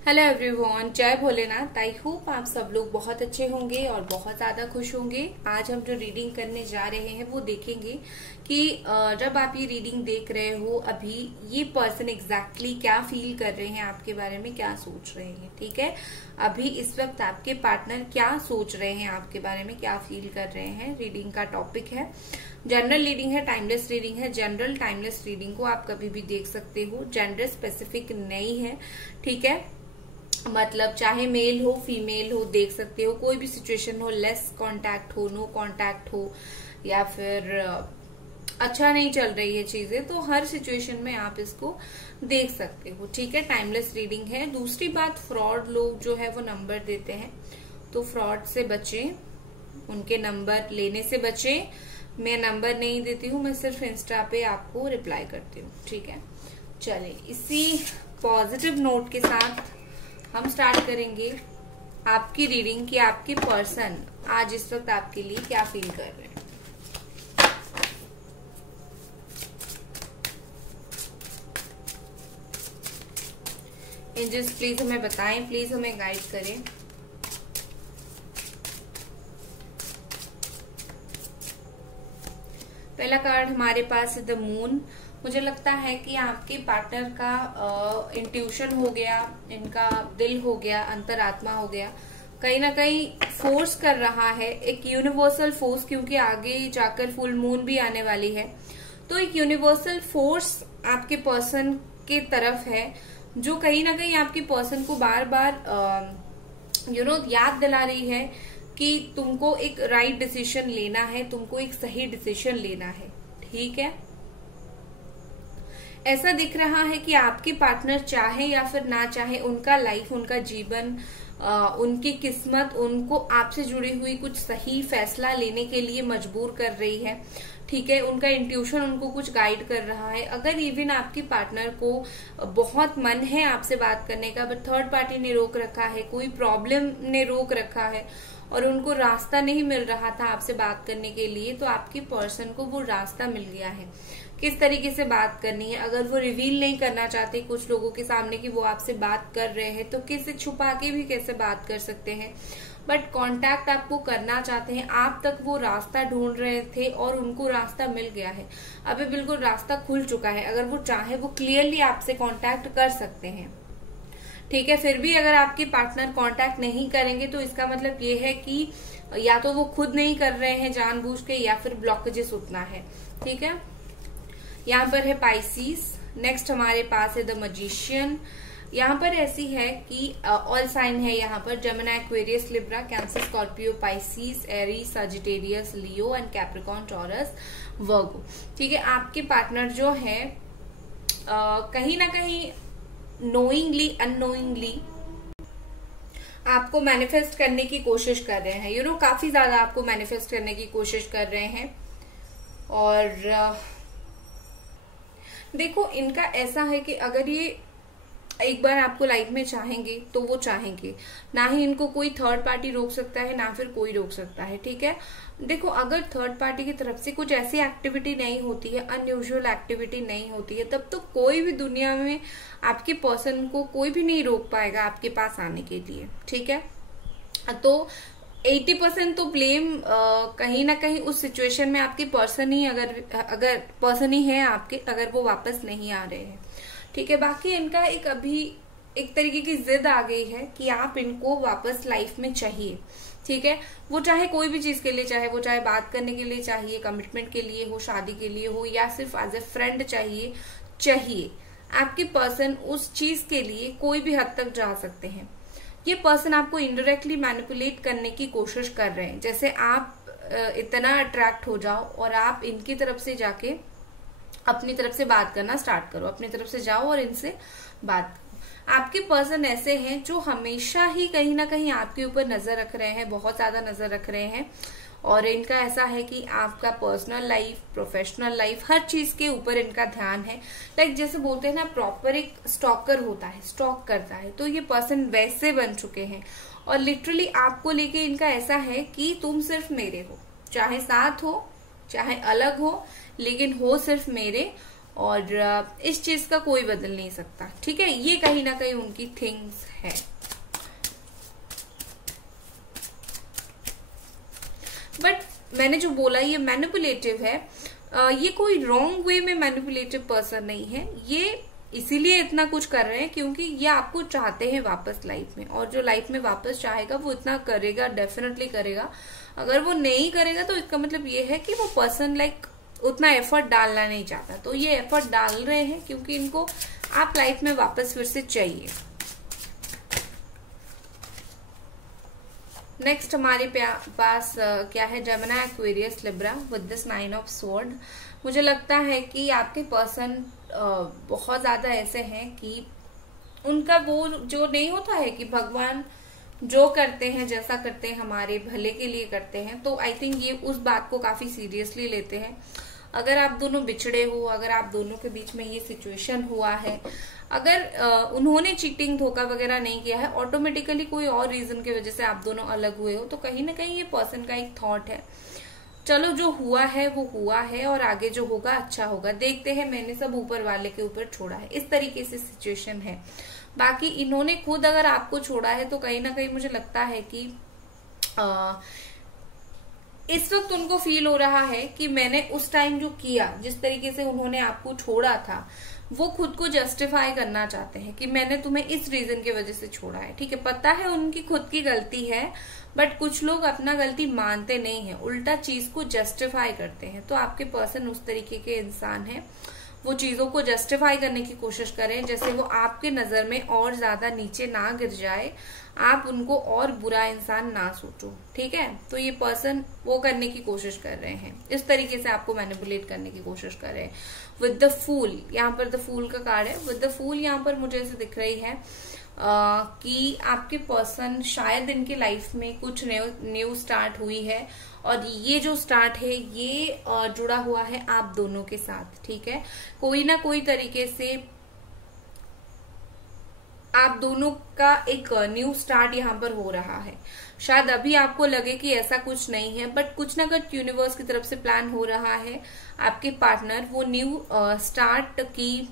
Hello everyone, जय Bholenath. I hope आप सब लोग बहुत अच्छे होंगे और बहुत ज्यादा खुश होंगे। आज हम जो रीडिंग करने जा रहे हैं वो देखेंगे कि जब आप ये रीडिंग देख रहे हो अभी ये पर्सन एग्जैक्टली क्या फील कर रहे हैं, आपके बारे में क्या सोच रहे हैं। ठीक है, अभी इस वक्त आपके पार्टनर क्या सोच रहे हैं, आपके बारे में क्या फील कर रहे हैं। रीडिंग का टॉपिक है जनरल रीडिंग है, टाइमलेस रीडिंग है। जनरल टाइमलेस रीडिंग को आप कभी भी देख सकते हो, जेंडर स्पेसिफिक नहीं है। ठीक है, मतलब चाहे मेल हो फीमेल हो देख सकते हो, कोई भी सिचुएशन हो, लेस कांटेक्ट हो, नो कांटेक्ट हो, या फिर अच्छा नहीं चल रही है चीजें, तो हर सिचुएशन में आप इसको देख सकते हो। ठीक है, टाइमलेस रीडिंग है। दूसरी बात, फ्रॉड लोग जो है वो नंबर देते हैं, तो फ्रॉड से बचें, उनके नंबर लेने से बचें। मैं नंबर नहीं देती हूँ, मैं सिर्फ इंस्टा पे आपको रिप्लाई करती हूँ। ठीक है, चलिए इसी पॉजिटिव नोट के साथ हम स्टार्ट करेंगे आपकी रीडिंग कि आपके पर्सन आज इस वक्त आपके लिए क्या फील कर रहे हैं। एंजल्स प्लीज हमें बताएं, प्लीज हमें गाइड करें। पहला कार्ड हमारे पास है द मून। मुझे लगता है कि आपके पार्टनर का इंट्यूशन हो गया, इनका दिल हो गया, अंतरात्मा हो गया, कहीं ना कहीं फोर्स कर रहा है, एक यूनिवर्सल फोर्स, क्योंकि आगे जाकर फुल मून भी आने वाली है। तो एक यूनिवर्सल फोर्स आपके पर्सन के तरफ है जो कहीं ना कहीं आपके पर्सन को बार बार याद दिला रही है कि तुमको एक राइट डिसीजन लेना है, तुमको एक सही डिसीजन लेना है। ठीक है, ऐसा दिख रहा है कि आपके पार्टनर चाहे या फिर ना चाहे, उनका लाइफ, उनका जीवन, उनकी किस्मत उनको आपसे जुड़ी हुई कुछ सही फैसला लेने के लिए मजबूर कर रही है। ठीक है, उनका इंट्यूशन उनको कुछ गाइड कर रहा है। अगर इवन आपके पार्टनर को बहुत मन है आपसे बात करने का, बट थर्ड पार्टी ने रोक रखा है, कोई प्रॉब्लम ने रोक रखा है और उनको रास्ता नहीं मिल रहा था आपसे बात करने के लिए, तो आपके पर्सन को वो रास्ता मिल गया है किस तरीके से बात करनी है। अगर वो रिवील नहीं करना चाहते कुछ लोगों के सामने कि वो आपसे बात कर रहे हैं, तो किसी छुपा के भी कैसे बात कर सकते हैं, बट कांटेक्ट आपको करना चाहते हैं। आप तक वो रास्ता ढूंढ रहे थे और उनको रास्ता मिल गया है, अभी बिल्कुल रास्ता खुल चुका है। अगर वो चाहे वो क्लियरली आपसे कांटेक्ट कर सकते हैं। ठीक है, फिर भी अगर आपके पार्टनर कांटेक्ट नहीं करेंगे तो इसका मतलब ये है कि या तो वो खुद नहीं कर रहे हैं जानबूझ के, या फिर ब्लॉकेजेस उतना है। ठीक है, यहाँ पर है पाइसीस। नेक्स्ट हमारे पास है द मजिशियन। यहाँ पर ऐसी है कि ऑल साइन है यहाँ पर, Gemini, Aquarius, Libra, Cancer, Scorpio, Pisces, Aries, Sagittarius, Leo and Capricorn, Taurus, Virgo. ठीक है, आपके पार्टनर जो है कहीं ना कहीं नोइंगली अननोइंगली आपको मैनिफेस्ट करने की कोशिश कर रहे हैं। काफी ज्यादा आपको मैनिफेस्ट करने की कोशिश कर रहे हैं। और देखो, इनका ऐसा है कि अगर ये एक बार आपको लाइफ में चाहेंगे तो वो चाहेंगे, ना ही इनको कोई थर्ड पार्टी रोक सकता है, ना फिर कोई रोक सकता है। ठीक है, देखो, अगर थर्ड पार्टी की तरफ से कुछ ऐसी एक्टिविटी नहीं होती है, अनयूजुअल एक्टिविटी नहीं होती है, तब तो कोई भी दुनिया में आपके पर्सन को कोई भी नहीं रोक पाएगा आपके पास आने के लिए। ठीक है, तो 80% तो ब्लेम कहीं ना कहीं उस सिचुएशन में आपके पर्सन ही, अगर पर्सन ही है आपके, अगर वो वापस नहीं आ रहे हैं। ठीक है, बाकी इनका अभी एक तरीके की जिद आ गई है कि आप इनको वापस लाइफ में चाहिए। ठीक है, वो चाहे कोई भी चीज के लिए, चाहे वो चाहे बात करने के लिए चाहिए, कमिटमेंट के लिए हो, शादी के लिए हो, या सिर्फ एज ए फ्रेंड चाहिए। आपके पर्सन उस चीज के लिए कोई भी हद तक जा सकते हैं। ये पर्सन आपको इनडायरेक्टली मैनिपुलेट करने की कोशिश कर रहे हैं, जैसे आप इतना अट्रैक्ट हो जाओ और आप इनकी तरफ से जाके अपनी तरफ से बात करना स्टार्ट करो, अपनी तरफ से जाओ और इनसे बात करो। आपके पर्सन ऐसे हैं जो हमेशा ही कहीं ना कहीं आपके ऊपर नजर रख रहे हैं, बहुत ज्यादा नजर रख रहे हैं। और इनका ऐसा है कि आपका पर्सनल लाइफ, प्रोफेशनल लाइफ, हर चीज के ऊपर इनका ध्यान है। लाइक जैसे बोलते हैं ना, प्रॉपर एक स्टॉकर होता है, स्टॉक करता है, तो ये पर्सन वैसे बन चुके हैं। और लिटरली आपको लेके इनका ऐसा है कि तुम सिर्फ मेरे हो, चाहे साथ हो चाहे अलग हो, लेकिन हो सिर्फ मेरे। और इस चीज का कोई बदल नहीं सकता, ठीक है। ये कहीं ना कहीं उनकी थिंग्स है। बट मैंने जो बोला ये मैनिपुलेटिव है, ये कोई रॉन्ग वे में मैनिपुलेटिव पर्सन नहीं है। ये इसीलिए इतना कुछ कर रहे हैं क्योंकि ये आपको चाहते हैं वापस लाइफ में, और जो लाइफ में वापस चाहेगा वो इतना करेगा, डेफिनेटली करेगा। अगर वो नहीं करेगा तो इसका मतलब ये है कि वो पर्सन लाइक उतना एफर्ट डालना नहीं चाहता। तो ये एफर्ट डाल रहे हैं क्योंकि इनको आप लाइफ में वापस फिर से चाहिए। नेक्स्ट हमारे पास क्या है, Gemini, Aquarius, Libra with this 9 of sword. मुझे लगता है कि आपके पर्सन बहुत ज्यादा ऐसे हैं कि उनका वो जो नहीं होता है कि भगवान जो करते हैं, जैसा करते हैं हमारे भले के लिए करते हैं, तो आई थिंक ये उस बात को काफी सीरियसली लेते हैं। अगर आप दोनों बिछड़े हो, अगर आप दोनों के बीच में ये सिचुएशन हुआ है, अगर उन्होंने चीटिंग, धोखा वगैरह नहीं किया है, ऑटोमेटिकली कोई और रीजन की वजह से आप दोनों अलग हुए हो, तो कहीं ना कहीं ये पर्सन का एक थॉट है, चलो जो हुआ है वो हुआ है और आगे जो होगा अच्छा होगा, देखते हैं, मैंने सब ऊपर वाले के ऊपर छोड़ा है, इस तरीके से सिचुएशन है। बाकी इन्होंने खुद अगर आपको छोड़ा है तो कहीं ना कहीं मुझे लगता है कि इस वक्त उनको फील हो रहा है कि मैंने उस टाइम जो किया, जिस तरीके से उन्होंने आपको छोड़ा था, वो खुद को जस्टिफाई करना चाहते हैं कि मैंने तुम्हें इस रीजन की वजह से छोड़ा है। ठीक है, पता है उनकी खुद की गलती है, बट कुछ लोग अपना गलती मानते नहीं है, उल्टा चीज को जस्टिफाई करते हैं। तो आपके पर्सन उस तरीके के इंसान हैं, वो चीजों को जस्टिफाई करने की कोशिश करें जैसे वो आपके नजर में और ज्यादा नीचे ना गिर जाए, आप उनको और बुरा इंसान ना सोचो। ठीक है, तो ये पर्सन वो करने की कोशिश कर रहे हैं, इस तरीके से आपको मैनिपुलेट करने की कोशिश कर रहे हैं। विद द फूल, यहाँ पर द फूल का कार्ड है। विद द फूल यहाँ पर मुझे ऐसे दिख रही है कि आपके पर्सन शायद इनके लाइफ में कुछ न्यू स्टार्ट हुई है, और ये जो स्टार्ट है ये जुड़ा हुआ है आप दोनों के साथ। ठीक है, कोई ना कोई तरीके से आप दोनों का एक न्यू स्टार्ट यहाँ पर हो रहा है। शायद अभी आपको लगे कि ऐसा कुछ नहीं है, बट कुछ ना कुछ यूनिवर्स की तरफ से प्लान हो रहा है। आपके पार्टनर वो न्यू स्टार्ट की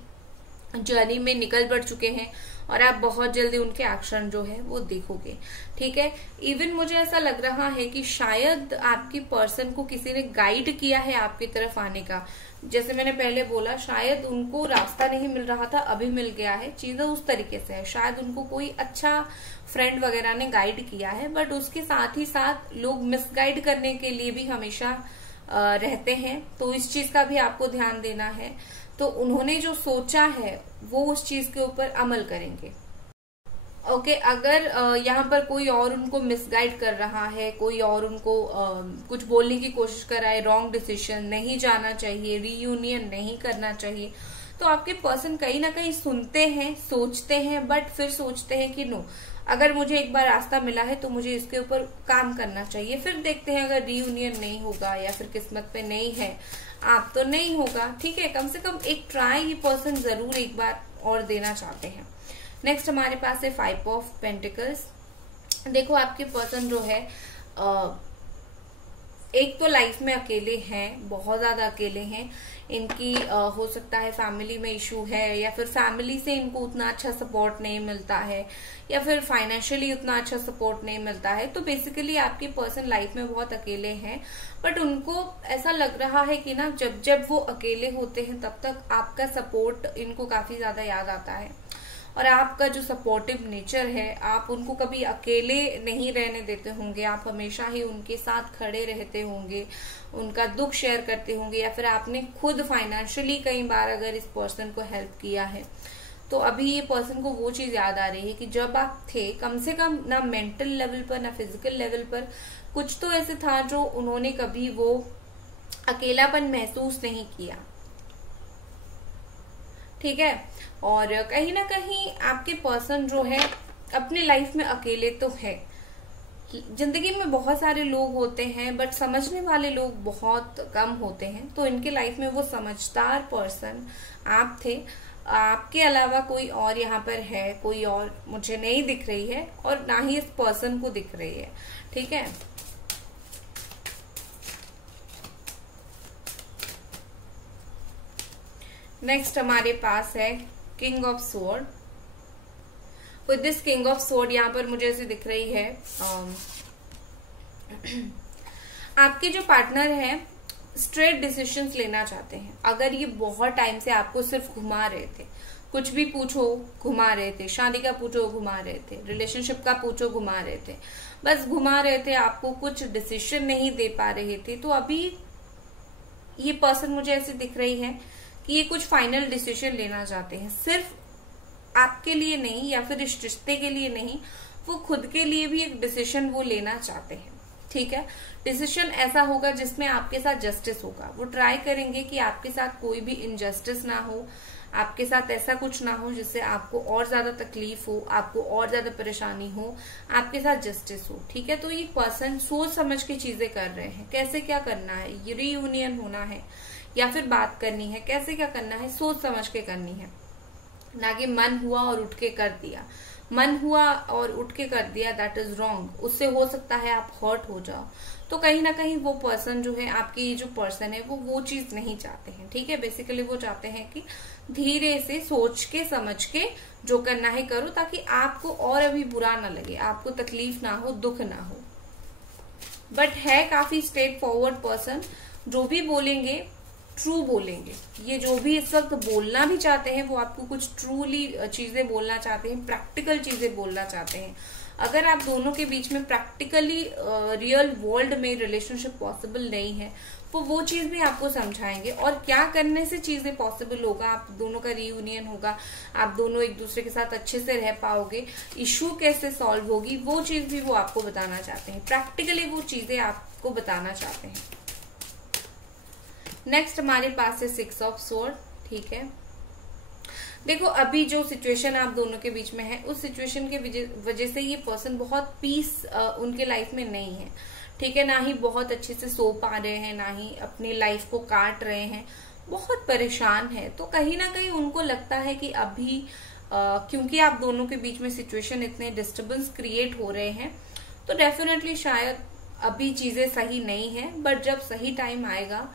जर्नी में निकल बढ़ चुके हैं और आप बहुत जल्दी उनके एक्शन जो है वो देखोगे। ठीक है, इवन मुझे ऐसा लग रहा है कि शायद आपकी पर्सन को किसी ने गाइड किया है आपकी तरफ आने का। जैसे मैंने पहले बोला, शायद उनको रास्ता नहीं मिल रहा था, अभी मिल गया है, चीजें उस तरीके से है। शायद उनको कोई अच्छा फ्रेंड वगैरह ने गाइड किया है, बट उसके साथ ही साथ लोग मिसगाइड करने के लिए भी हमेशा रहते हैं, तो इस चीज का भी आपको ध्यान देना है। तो उन्होंने जो सोचा है वो उस चीज के ऊपर अमल करेंगे। ओके, अगर यहाँ पर कोई और उनको मिसगाइड कर रहा है, कोई और उनको कुछ बोलने की कोशिश कर रहा है, रॉन्ग डिसीजन, नहीं जाना चाहिए, रीयूनियन नहीं करना चाहिए, तो आपके पर्सन कहीं ना कहीं सुनते हैं, सोचते हैं, बट फिर सोचते हैं कि नो, अगर मुझे एक बार रास्ता मिला है तो मुझे इसके ऊपर काम करना चाहिए। फिर देखते हैं अगर रीयूनियन नहीं होगा या फिर किस्मत पे नहीं है आप तो नहीं होगा। ठीक है, कम से कम एक ट्राई ये पर्सन जरूर एक बार और देना चाहते हैं। नेक्स्ट हमारे पास है 5 ऑफ पेंटिकल्स। देखो आपके पर्सन जो है एक तो लाइफ में अकेले हैं, बहुत ज्यादा अकेले हैं। इनकी हो सकता है फैमिली में इशू है, या फिर फैमिली से इनको उतना अच्छा सपोर्ट नहीं मिलता है, या फिर फाइनेंशियली उतना अच्छा सपोर्ट नहीं मिलता है। तो बेसिकली आपके पर्सन लाइफ में बहुत अकेले हैं, बट उनको ऐसा लग रहा है कि ना जब जब वो अकेले होते हैं तब तक आपका सपोर्ट इनको काफी ज्यादा याद आता है, और आपका जो सपोर्टिव नेचर है, आप उनको कभी अकेले नहीं रहने देते होंगे, आप हमेशा ही उनके साथ खड़े रहते होंगे, उनका दुख शेयर करते होंगे, या फिर आपने खुद फाइनेंशियली कई बार अगर इस पर्सन को हेल्प किया है। तो अभी ये पर्सन को वो चीज याद आ रही है कि जब आप थे, कम से कम ना मेंटल लेवल पर ना फिजिकल लेवल पर कुछ तो ऐसे था जो उन्होंने कभी वो अकेलापन महसूस नहीं किया। ठीक है, और कहीं ना कहीं आपके पर्सन जो है अपने लाइफ में अकेले तो है। जिंदगी में बहुत सारे लोग होते हैं, बट समझने वाले लोग बहुत कम होते हैं। तो इनके लाइफ में वो समझदार पर्सन आप थे, आपके अलावा कोई और यहाँ पर है, कोई और मुझे नहीं दिख रही है, और ना ही इस पर्सन को दिख रही है। ठीक है, नेक्स्ट हमारे पास है king of sword. With this king of sword यहाँ पर मुझे ऐसे दिख रही है आपके जो पार्टनर है स्ट्रेट डिसीजंस लेना चाहते हैं। अगर ये बहुत टाइम से आपको सिर्फ घुमा रहे थे, कुछ भी पूछो घुमा रहे थे, शादी का पूछो घुमा रहे थे, रिलेशनशिप का पूछो घुमा रहे थे, बस घुमा रहे थे, आपको कुछ डिसीजन नहीं दे पा रहे थे, तो अभी ये पर्सन मुझे ऐसे दिख रही है कि ये कुछ फाइनल डिसीजन लेना चाहते हैं। सिर्फ आपके लिए नहीं या फिर इस रिश्ते के लिए नहीं, वो खुद के लिए भी एक डिसीजन वो लेना चाहते हैं। ठीक है, डिसीजन ऐसा होगा जिसमें आपके साथ जस्टिस होगा। वो ट्राई करेंगे कि आपके साथ कोई भी इनजस्टिस ना हो, आपके साथ ऐसा कुछ ना हो जिससे आपको और ज्यादा तकलीफ हो, आपको और ज्यादा परेशानी हो, आपके साथ जस्टिस हो। ठीक है, तो ये पर्सन सोच समझ के चीजें कर रहे हैं। कैसे क्या करना है, ये रीयूनियन होना है या फिर बात करनी है, कैसे क्या करना है, सोच समझ के करनी है, ना कि मन हुआ और उठ के कर दिया। मन हुआ और उठ के कर दिया, दैट इज रॉन्ग। उससे हो सकता है आप हर्ट हो जाओ। तो कहीं ना कहीं वो पर्सन जो है, आपके ये जो पर्सन है, वो चीज नहीं चाहते हैं। ठीक है, बेसिकली वो चाहते हैं कि धीरे से सोच के समझ के जो करना है करो, ताकि आपको और अभी बुरा ना लगे, आपको तकलीफ ना हो, दुख ना हो। बट है काफी स्ट्रेट फॉरवर्ड पर्सन, जो भी बोलेंगे ट्रू बोलेंगे। ये जो भी इस वक्त बोलना भी चाहते हैं वो आपको कुछ ट्रूली चीजें बोलना चाहते हैं, प्रैक्टिकल चीजें बोलना चाहते हैं। अगर आप दोनों के बीच में प्रैक्टिकली रियल वर्ल्ड में रिलेशनशिप पॉसिबल नहीं है, वो चीज भी आपको समझाएंगे और क्या करने से चीजें पॉसिबल होगा, आप दोनों का रीयूनियन होगा, आप दोनों एक दूसरे के साथ अच्छे से रह पाओगे, इश्यू कैसे सॉल्व होगी, वो चीज भी वो आपको बताना चाहते हैं। प्रैक्टिकली वो चीजें आपको बताना चाहते हैं। नेक्स्ट हमारे पास है 6 ऑफ स्वॉर्ड। ठीक है, देखो अभी जो सिचुएशन आप दोनों के बीच में है, उस सिचुएशन के वजह से ये पर्सन बहुत पीस उनके लाइफ में नहीं है। ठीक है, ना ही बहुत अच्छे से सो पा रहे हैं, ना ही अपनी लाइफ को काट रहे हैं, बहुत परेशान है। तो कहीं ना कहीं उनको लगता है कि अभी क्योंकि आप दोनों के बीच में सिचुएशन इतने डिस्टर्बेंस क्रिएट हो रहे हैं, तो डेफिनेटली शायद अभी चीजें सही नहीं है। बट जब सही टाइम आएगा,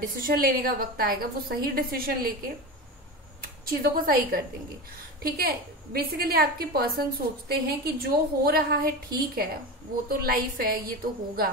डिसीजन लेने का वक्त आएगा, वो सही डिसीजन लेके चीजों को सही कर देंगे। ठीक है, बेसिकली आपके पर्सन सोचते हैं कि जो हो रहा है ठीक है, वो तो लाइफ है, ये तो होगा,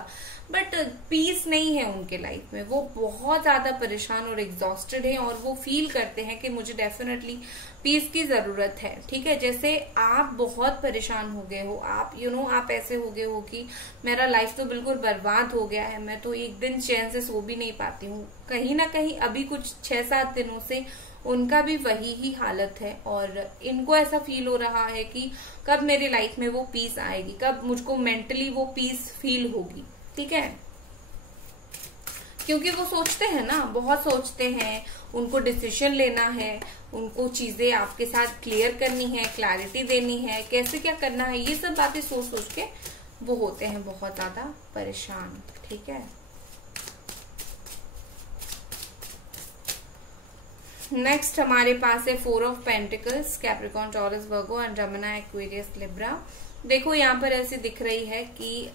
बट पीस नहीं है उनके लाइफ में। वो बहुत ज्यादा परेशान और एग्जॉस्टेड है और वो फील करते हैं कि मुझे डेफिनेटली पीस की जरूरत है। ठीक है, जैसे आप बहुत परेशान हो गए हो, आप आप ऐसे हो गए हो कि मेरा लाइफ तो बिल्कुल बर्बाद हो गया है, मैं तो एक दिन चैन से सो भी नहीं पाती हूँ। कहीं ना कहीं अभी कुछ 6-7 दिनों से उनका भी वही ही हालत है और इनको ऐसा फील हो रहा है कि कब मेरी लाइफ में वो पीस आएगी, कब मुझको मेंटली वो पीस फील होगी। ठीक है, क्योंकि वो सोचते हैं ना, बहुत सोचते हैं, उनको डिसीजन लेना है, उनको चीजें आपके साथ क्लियर करनी है, क्लैरिटी देनी है, कैसे क्या करना है, ये सब बातें सोच सोच के वो होते हैं बहुत ज्यादा परेशान। ठीक है, नेक्स्ट हमारे पास है 4 of pentacles, Capricorn, Taurus, Virgo and Gemini, Aquarius, Libra. देखो यहाँ पर ऐसे दिख रही है कि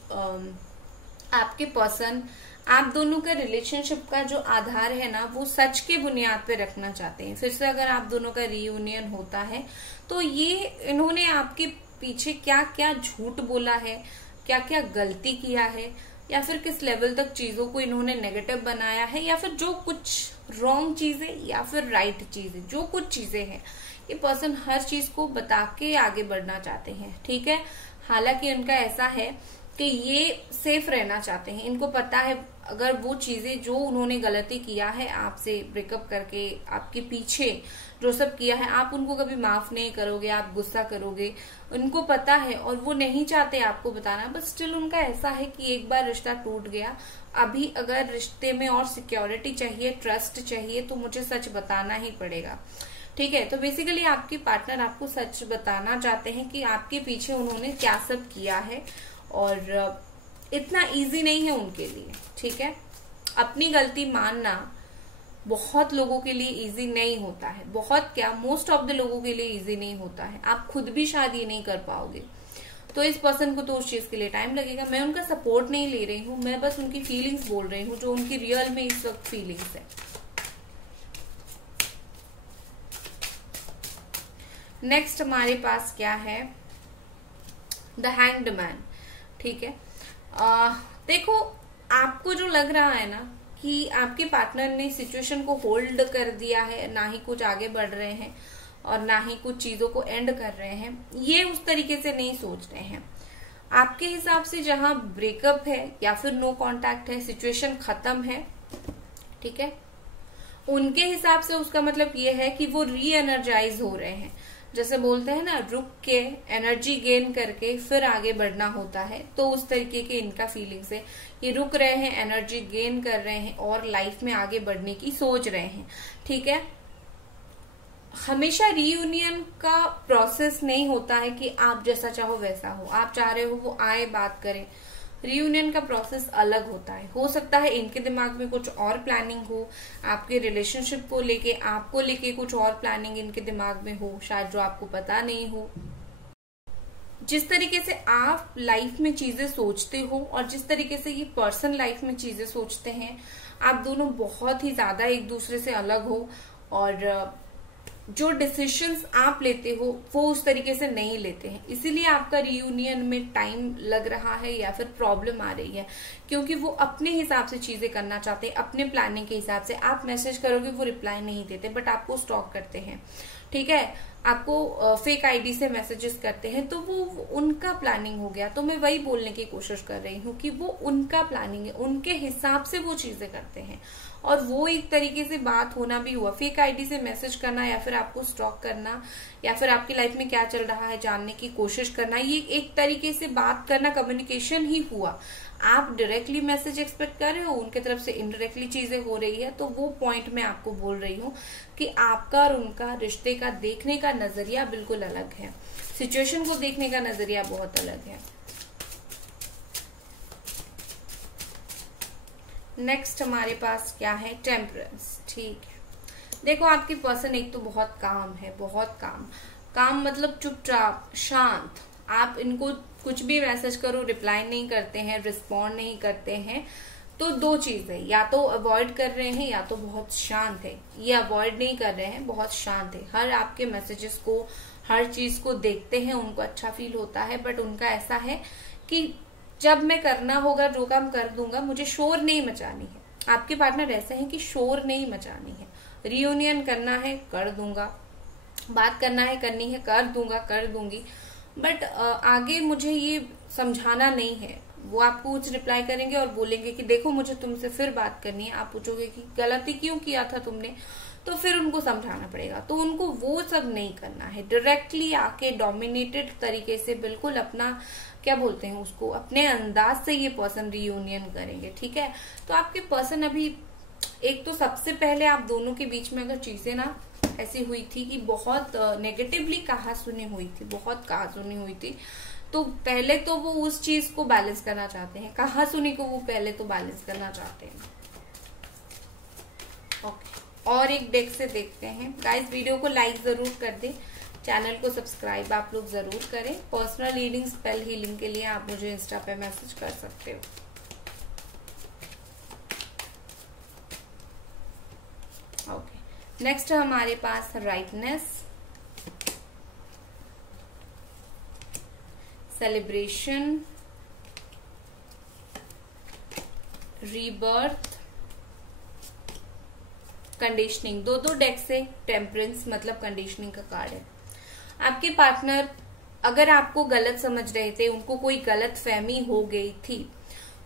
आपके पर्सन आप दोनों का रिलेशनशिप का जो आधार है ना, वो सच के बुनियाद पे रखना चाहते हैं। फिर से अगर आप दोनों का रीयूनियन होता है तो ये इन्होंने आपके पीछे क्या क्या झूठ बोला है, क्या क्या गलती किया है, या फिर किस लेवल तक चीजों को इन्होंने नेगेटिव बनाया है, या फिर जो कुछ रॉन्ग चीजें या फिर राइट चीजें, जो कुछ चीजें हैं, ये पर्सन हर चीज को बता के आगे बढ़ना चाहते हैं। ठीक है, हालांकि उनका ऐसा है कि ये सेफ रहना चाहते हैं। इनको पता है अगर वो चीजें जो उन्होंने गलती किया है, आपसे ब्रेकअप करके आपके पीछे जो सब किया है, आप उनको कभी माफ नहीं करोगे, आप गुस्सा करोगे, उनको पता है और वो नहीं चाहते आपको बताना। बट स्टिल उनका ऐसा है कि एक बार रिश्ता टूट गया, अभी अगर रिश्ते में और सिक्योरिटी चाहिए, ट्रस्ट चाहिए, तो मुझे सच बताना ही पड़ेगा। ठीक है, तो बेसिकली आपके पार्टनर आपको सच बताना चाहते हैं कि आपके पीछे उन्होंने क्या सब किया है और इतना इजी नहीं है उनके लिए। ठीक है, अपनी गलती मानना बहुत लोगों के लिए इजी नहीं होता है, बहुत क्या मोस्ट ऑफ द लोगों के लिए इजी नहीं होता है। आप खुद भी शायद ये नहीं कर पाओगे, तो इस पर्सन को तो उस चीज के लिए टाइम लगेगा। मैं उनका सपोर्ट नहीं ले रही हूँ, मैं बस उनकी फीलिंग्स बोल रही हूँ, जो उनकी रियल में इस वक्त फीलिंग्स है। नेक्स्ट हमारे पास क्या है, द हैंग्ड मैन। ठीक है, देखो आपको जो लग रहा है ना कि आपके पार्टनर ने सिचुएशन को होल्ड कर दिया है, ना ही कुछ आगे बढ़ रहे हैं और ना ही कुछ चीजों को एंड कर रहे हैं, ये उस तरीके से नहीं सोच रहे हैं। आपके हिसाब से जहां ब्रेकअप है या फिर नो कांटेक्ट है, सिचुएशन खत्म है, ठीक है, उनके हिसाब से उसका मतलब ये है कि वो री एनर्जाइज हो रहे हैं। जैसे बोलते हैं ना, रुक के एनर्जी गेन करके फिर आगे बढ़ना होता है, तो उस तरीके के इनका फीलिंग्स है। ये रुक रहे हैं, एनर्जी गेन कर रहे हैं और लाइफ में आगे बढ़ने की सोच रहे हैं। ठीक है, हमेशा रीयूनियन का प्रोसेस नहीं होता है कि आप जैसा चाहो वैसा हो, आप चाह रहे हो वो आए बात करें। रीयूनियन का प्रोसेस अलग होता है। हो सकता है इनके दिमाग में कुछ और प्लानिंग हो, आपके रिलेशनशिप को लेके, आपको लेके कुछ और प्लानिंग इनके दिमाग में हो, शायद जो आपको पता नहीं हो। जिस तरीके से आप लाइफ में चीजें सोचते हो और जिस तरीके से ये पर्सन लाइफ में चीजें सोचते हैं, आप दोनों बहुत ही ज्यादा एक दूसरे से अलग हो और जो डिसीजंस आप लेते हो वो उस तरीके से नहीं लेते हैं। इसीलिए आपका रियूनियन में टाइम लग रहा है या फिर प्रॉब्लम आ रही है, क्योंकि वो अपने हिसाब से चीजें करना चाहते हैं, अपने प्लानिंग के हिसाब से। आप मैसेज करोगे वो रिप्लाई नहीं देते, बट आपको स्टॉक करते हैं। ठीक है, आपको फेक आईडी से मैसेजेस करते हैं, तो वो उनका प्लानिंग हो गया। तो मैं वही बोलने की कोशिश कर रही हूँ कि वो उनका प्लानिंग है, उनके हिसाब से वो चीजें करते हैं। और वो एक तरीके से बात होना भी हुआ, फेक आईडी से मैसेज करना या फिर आपको स्टॉक करना या फिर आपकी लाइफ में क्या चल रहा है जानने की कोशिश करना, ये एक तरीके से बात करना, कम्युनिकेशन ही हुआ। आप डायरेक्टली मैसेज एक्सपेक्ट कर रहे हो, उनके तरफ से इनडायरेक्टली चीजें हो रही है। तो वो पॉइंट मैं आपको बोल रही हूँ कि आपका और उनका रिश्ते का देखने का नजरिया बिल्कुल अलग है, सिचुएशन को देखने का नजरिया बहुत अलग है। नेक्स्ट हमारे पास क्या है, टेम्परेंस। ठीक है, देखो आपकी पर्सन एक तो बहुत काम है, बहुत काम मतलब चुपचाप शांत। आप इनको कुछ भी मैसेज करो रिप्लाई नहीं करते हैं, रिस्पॉन्ड नहीं करते हैं। तो दो चीज है, या तो अवॉइड कर रहे हैं या तो बहुत शांत है। ये अवॉइड नहीं कर रहे हैं, बहुत शांत है, हर आपके मैसेजेस को, हर चीज को देखते हैं, उनको अच्छा फील होता है। बट उनका ऐसा है कि जब मैं करना होगा जो काम कर दूंगा, मुझे शोर नहीं मचानी है। आपके पार्टनर ऐसे हैं कि शोर नहीं मचानी है, रियूनियन करना है कर दूंगा, बात करना है करनी है कर दूंगा कर दूंगी, बट आगे मुझे ये समझाना नहीं है। वो आपको कुछ रिप्लाई करेंगे और बोलेंगे कि देखो मुझे तुमसे फिर बात करनी है। आप पूछोगे कि गलती क्यों किया था तुमने, तो फिर उनको समझाना पड़ेगा। तो उनको वो सब नहीं करना है, डायरेक्टली आके डोमिनेटेड तरीके से बिल्कुल अपना क्या बोलते हैं उसको, अपने अंदाज से ये पर्सन रियूनियन करेंगे। ठीक है, तो आपके पर्सन अभी एक तो सबसे पहले आप दोनों के बीच में अगर चीजें ना ऐसी हुई थी कि बहुत नेगेटिवली कहा सुनी हुई थी, बहुत कहा सुनी हुई थी, तो पहले तो वो उस चीज को बैलेंस करना चाहते हैं, कहा सुनी को वो पहले तो बैलेंस करना चाहते हैं। ओके, और एक डेक से देखते हैं। गाइस वीडियो को लाइक जरूर कर दे, चैनल को सब्सक्राइब आप लोग जरूर करें। पर्सनल रीडिंग, स्पेल हीलिंग के लिए आप मुझे इंस्टा पे मैसेज कर सकते हो। ओके, नेक्स्ट हमारे पास राइटनेस, सेलिब्रेशन, रीबर्थ, कंडीशनिंग। दो डेक से टेम्परेंस मतलब कंडीशनिंग का कार्ड है। आपके पार्टनर अगर आपको गलत समझ रहे थे, उनको कोई गलत फहमी हो गई थी,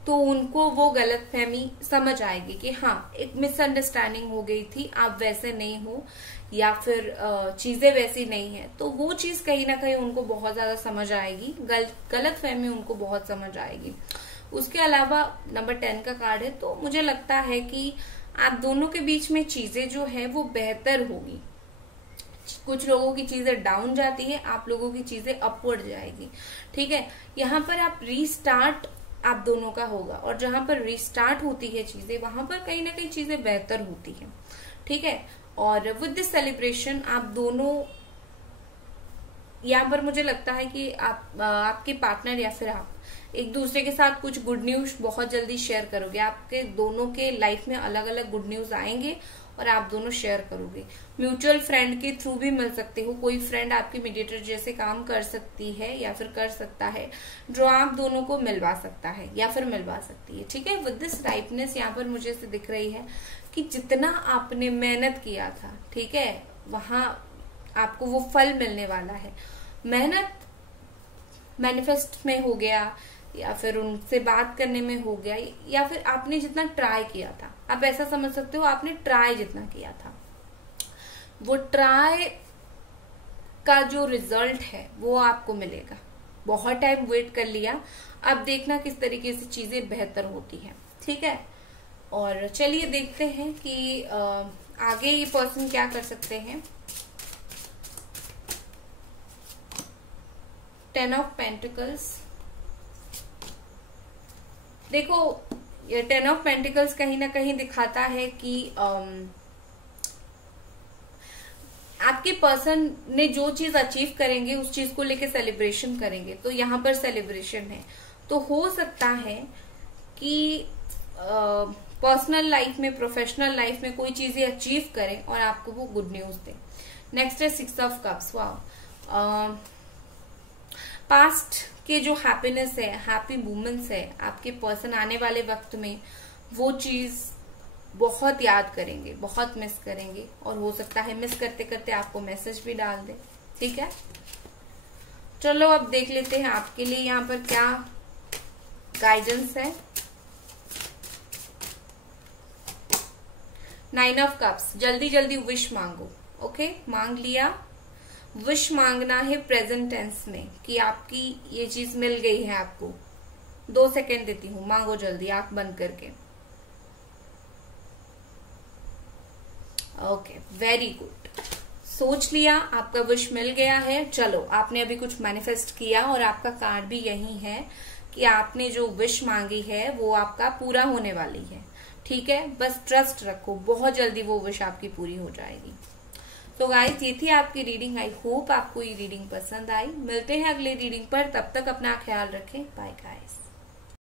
तो उनको वो गलत फहमी समझ आएगी कि हाँ एक मिसअंडरस्टैंडिंग हो गई थी, आप वैसे नहीं हो या फिर चीजें वैसी नहीं है। तो वो चीज कहीं ना कहीं उनको बहुत ज्यादा समझ आएगी, गलत फहमी उनको बहुत समझ आएगी। उसके अलावा नंबर 10 का कार्ड है, तो मुझे लगता है कि आप दोनों के बीच में चीजें जो है वो बेहतर होगी। कुछ लोगों की चीजें डाउन जाती है, आप लोगों की चीजें अपवर्ड जाएगी। ठीक है, यहाँ पर आप रीस्टार्ट आप दोनों का होगा, और जहां पर रीस्टार्ट होती है चीजें, वहां पर कहीं ना कहीं चीजें बेहतर होती है। ठीक है, और विद दिस सेलिब्रेशन आप दोनों, यहाँ पर मुझे लगता है कि आपके पार्टनर या फिर आप एक दूसरे के साथ कुछ गुड न्यूज बहुत जल्दी शेयर करोगे। आपके दोनों के लाइफ में अलग अलग गुड न्यूज आएंगे और आप दोनों शेयर करोगे। म्यूचुअल फ्रेंड के थ्रू भी मिल सकते हो, कोई फ्रेंड आपकी मीडिएटर जैसे काम कर सकती है या फिर कर सकता है, जो आप दोनों को मिलवा सकता है या फिर मिलवा सकती है। ठीक है, विद दिस राइपनेस यहाँ पर मुझे से दिख रही है कि जितना आपने मेहनत किया था, ठीक है, वहां आपको वो फल मिलने वाला है। मेहनत मैनिफेस्ट में हो गया या फिर उनसे बात करने में हो गया, या फिर आपने जितना ट्राई किया था, आप ऐसा समझ सकते हो आपने ट्राई जितना किया था, वो ट्राई का जो रिजल्ट है वो आपको मिलेगा। बहुत टाइम वेट कर लिया, अब देखना किस तरीके से चीजें बेहतर होती हैं। ठीक है, और चलिए देखते हैं कि आगे ये पर्सन क्या कर सकते हैं। 10 ऑफ पेंटिकल्स, देखो ये 10 ऑफ पेंटिकल्स कहीं ना कहीं दिखाता है कि आपके पर्सन ने जो चीज अचीव करेंगे उस चीज को लेके सेलिब्रेशन करेंगे, तो यहाँ पर सेलिब्रेशन है। तो हो सकता है कि पर्सनल लाइफ में, प्रोफेशनल लाइफ में कोई चीजें अचीव करें और आपको वो गुड न्यूज दें। नेक्स्ट है 6 ऑफ कप्स। वाओ, पास्ट के जो हैप्पीनेस है, हैप्पी मोमेंट्स है, आपके पर्सन आने वाले वक्त में वो चीज बहुत याद करेंगे, बहुत मिस करेंगे, और हो सकता है मिस करते करते आपको मैसेज भी डाल दे। ठीक है, चलो अब देख लेते हैं आपके लिए यहाँ पर क्या गाइडेंस है। 9 ऑफ कप्स, जल्दी जल्दी विश मांगो। ओके, मांग लिया। विश मांगना है प्रेजेंट टेंस में कि आपकी ये चीज मिल गई है आपको। 2 सेकेंड देती हूँ, मांगो जल्दी आंख बंद करके। ओके, वेरी गुड, सोच लिया, आपका विश मिल गया है। चलो, आपने अभी कुछ मैनिफेस्ट किया और आपका कार्ड भी यही है कि आपने जो विश मांगी है वो आपका पूरा होने वाली है। ठीक है, बस ट्रस्ट रखो, बहुत जल्दी वो विश आपकी पूरी हो जाएगी। तो गाइस, ये थी आपकी रीडिंग। आई होप आपको ये रीडिंग पसंद आई। मिलते हैं अगले रीडिंग पर, तब तक अपना ख्याल रखें। Bye guys.